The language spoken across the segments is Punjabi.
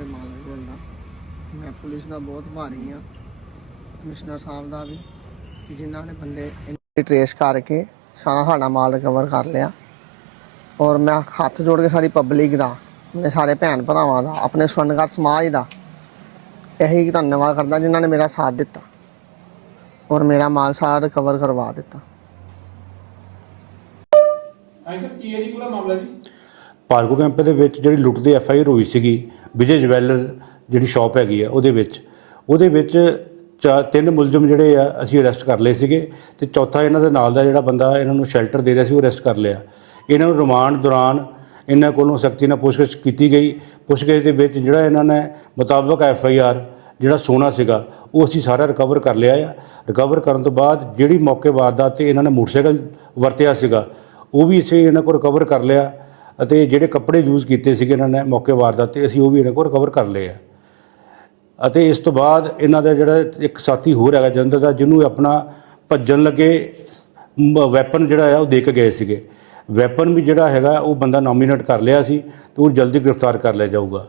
ਦੇ ਮਾਲਕ ਬੰਦਾ ਮੈਂ ਪੁਲਿਸ ਦਾ ਬਹੁਤ ਭਾਰੀ ਆ। ਕਮਿਸ਼ਨਰ ਸਾਹਿਬ ਦਾ ਵੀ, ਜਿਨ੍ਹਾਂ ਨੇ ਬੰਦੇ ਟ੍ਰੇਸ ਕਰਕੇ ਸਾਰਾ ਸਾਡਾ ਮਾਲ ਰਿਕਵਰ ਕਰ ਲਿਆ। ਔਰ ਮੈਂ ਹੱਥ ਜੋੜ ਕੇ ਸਾਰੀ ਪਬਲਿਕ ਦਾ, ਆਪਣੇ ਸਾਰੇ ਭੈਣ ਭਰਾਵਾਂ ਦਾ, ਆਪਣੇ ਸਵਰਨਕਾਰ ਸਮਾਜ ਦਾ, ਇਹੀ ਧੰਨਵਾਦ ਕਰਦਾ ਜਿਨ੍ਹਾਂ ਨੇ ਮੇਰਾ ਸਾਥ ਦਿੱਤਾ। ਔਰ ਮੇਰਾ ਮਾਲ ਸਾਰਾ ਰਿਕਵਰ ਕਰਵਾ ਦਿੱਤਾ। ਐਸਾ ਕੀ ਹੈ ਪੂਰਾ ਮਾਮਲਾ ਜੀ? ਭਾਰਗੋ ਕੈਂਪ ਦੇ ਵਿੱਚ ਜਿਹੜੀ ਲੁੱਟ ਦੀ ਐਫ ਆਈ ਆਰ ਹੋਈ ਸੀਗੀ, ਵਿਜੇ ਜਵੈਲਰ ਜਿਹੜੀ ਸ਼ਾਪ ਹੈਗੀ ਆ, ਉਹਦੇ ਵਿੱਚ। ਉਹਦੇ ਵਿੱਚ ਚਾ- ਤਿੰਨ ਮੁਲਜ਼ਮ ਜਿਹੜੇ ਆ, ਅਸੀਂ ਅਰੈਸਟ ਕਰ ਲਏ ਸੀਗੇ ਤੇ ਚੌਥਾ ਇਹਨਾਂ ਦੇ ਨਾਲ ਦਾ ਜਿਹੜਾ ਬੰਦਾ ਇਹਨਾਂ ਨੂੰ ਸ਼ੈਲਟਰ ਦੇ ਰਿਹਾ ਸੀ, ਉਹ ਅਰੈਸਟ ਕਰ ਲਿਆ। ਇਹਨਾਂ ਨੂੰ ਰਿਮਾਂਡ ਦੌਰਾਨ ਇਹਨਾਂ ਕੋਲੋਂ ਸਖਤੀ ਨਾਲ ਪੁੱਛਗਿੱਛ ਕੀਤੀ ਗਈ। ਪੁੱਛਗਿੱਛ ਦੇ ਵਿੱਚ ਜਿਹੜਾ ਇਹਨਾਂ ਨੇ ਮੁਤਾਬਕ ਐਫ ਆਈ ਆਰ ਜਿਹੜਾ ਸੋਨਾ ਸੀਗਾ, ਉਹ ਅਸੀਂ ਸਾਰਾ ਰਿਕਵਰ ਕਰ ਲਿਆ ਆ। ਰਿਕਵਰ ਕਰਨ ਤੋਂ ਬਾਅਦ ਜਿਹੜੀ ਮੌਕੇ ਵਾਰਦਾਤ ਤੇ ਇਹਨਾਂ ਨੇ ਮੋਟਰਸਾਈਕਲ ਵਰਤਿਆ ਸੀਗਾ, ਉਹ ਵੀ ਅਸੀਂ ਇਹਨਾਂ ਕੋਲ ਰਿਕਵਰ ਕਰ ਲਿਆ। ਅਤੇ ਜਿਹੜੇ ਕੱਪੜੇ ਯੂਜ਼ ਕੀਤੇ ਸੀਗੇ ਇਹਨਾਂ ਨੇ ਮੌਕੇ ਵਾਰਦਾਤ ਤੇ, ਅਸੀਂ ਉਹ ਵੀ ਇਹਨਾਂ ਕੋਲ ਰਿਕਵਰ ਕਰ ਲਏ ਆ। ਅਤੇ ਇਸ ਤੋਂ ਬਾਅਦ ਇਹਨਾਂ ਦਾ ਜਿਹੜਾ ਇੱਕ ਸਾਥੀ ਹੋਰ ਹੈਗਾ ਜਲੰਧਰ ਦਾ, ਜਿਹਨੂੰ ਆਪਣਾ ਭੱਜਣ ਲੱਗੇ ਵੈਪਨ ਜਿਹੜਾ ਆ ਉਹ ਦੇ ਕੇ ਗਏ ਸੀਗੇ। ਵੈਪਨ ਵੀ ਜਿਹੜਾ ਹੈਗਾ, ਉਹ ਬੰਦਾ ਨੋਮੀਨੇਟ ਕਰ ਲਿਆ ਸੀ ਤੇ ਉਹ ਜਲਦੀ ਗ੍ਰਿਫਤਾਰ ਕਰ ਲਿਆ ਜਾਊਗਾ।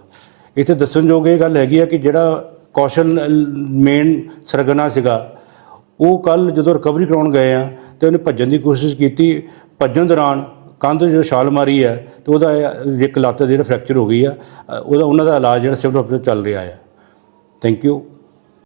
ਇੱਥੇ ਦੱਸਣਯੋਗ ਇਹ ਗੱਲ ਹੈਗੀ ਆ ਕਿ ਜਿਹੜਾ ਕੌਸ਼ਲ ਮੇਨ ਸਰਗਨਾ ਸੀਗਾ, ਉਹ ਕੱਲ ਜਦੋਂ ਰਿਕਵਰੀ ਕਰਾਉਣ ਗਏ ਆ ਤੇ ਉਹਨੇ ਭੱਜਣ ਦੀ ਕੋਸ਼ਿਸ਼ ਕੀਤੀ। ਭੱਜਣ ਦੌਰਾਨ ਕੰਧ ਜੋ ਛਾਲ ਮਾਰੀ ਹੈ ਤੇ ਉਹਦਾ ਇੱਕ ਲੱਤ ਜਿਹੜਾ ਫ੍ਰੈਕਚਰ ਹੋ ਗਈ ਆ ਉਹਦਾ ਉਹਨਾਂ ਦਾ ਇਲਾਜ ਜਿਹੜਾ ਸਿਵਲ ਹਸਪਤਾਲ ਚੱਲ ਰਿਹਾ ਹੈ ਥੈਂਕ ਯੂ